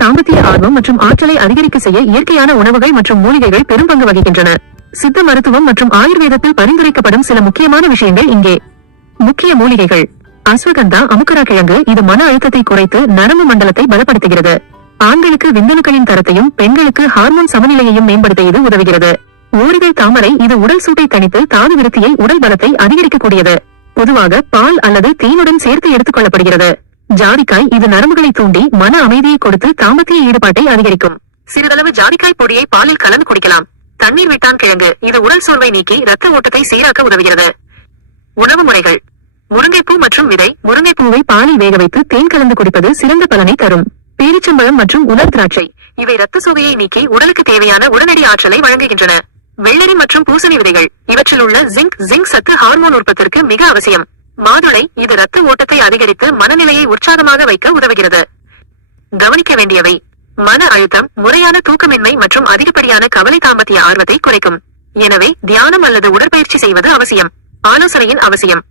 தாம்பத்திய ஆர்வம் மற்றும் ஆற்றலை அதிகரிக்க செய்ய இயற்கையான உணவுகள் மற்றும் மூலிகைகள் பெரும் பங்கு வகிக்கின்றன. சித்த மருத்துவம் மற்றும் ஆயுர்வேதத்தில் பரிந்துரைக்கப்படும் சில முக்கியமான விஷயங்கள் இங்கே. முக்கிய மூலிகைகள். அஸ்வகந்தா அமுக்கரா கிழங்கு. இது மன அழுத்தத்தை குறைத்து நரம்பு மண்டலத்தை பலப்படுத்துகிறது. ஆண்களுக்கு விந்தணுக்களின் தரத்தையும் பெண்களுக்கு ஹார்மோன் சமநிலையையும் மேம்படுத்த இது உதவுகிறது. ஓரிகை தாமரை. இது உடல் சூட்டை தணித்து தாது விருத்தியை உடல் பலத்தை அதிகரிக்கக்கூடியது. பொதுவாக பால் அல்லது தேனுடன் சேர்த்து எடுத்துக் கொள்ளப்படுகிறது. ஜாதிக்காய். இது நரம்புகளை தூண்டி மன அமைதியை கொடுத்து தாம்பத்திய ஈடுபாட்டை அதிகரிக்கும். சிறிதளவு ஜாதிக்காய் பொடியை பாலில் கலந்து குடிக்கலாம். தண்ணீர் விட்டான் கிழங்கு. இது உடல் சோர்வை நீக்கி இரத்த ஓட்டத்தை சீராக்க உதவுகிறது. உணவு முறைகள். முருங்கைப்பூ மற்றும் விதை. முருங்கைப்பூவை பாலில் வேக வைத்து தேன் கலந்து குடிப்பது சிறந்த பலனை தரும். பேரிச்சம்பழம் மற்றும் உலர் திராட்சை. இவை இரத்த சோகையை நீக்கி உடலுக்கு தேவையான உடனடி ஆற்றலை வழங்குகின்றன. வெள்ளரி மற்றும் பூசணி விதைகள். இவற்றில் உள்ள ஜிங்க் சத்து ஹார்மோன் உற்பத்திற்கு மிக அவசியம். மாதுளை. இது இரத்த ஓட்டத்தை அதிகரித்து மனநிலையை உற்சாகமாக வைக்க உதவுகிறது. கவனிக்க வேண்டியவை. மன அழுத்தம், முறையான தூக்கமின்மை மற்றும் அதிகப்படியான கவலை தாம்பத்திய ஆர்வத்தை குறைக்கும். எனவே தியானம் அல்லது உடற்பயிற்சி செய்வது அவசியம். ஆலோசனையின் அவசியம்.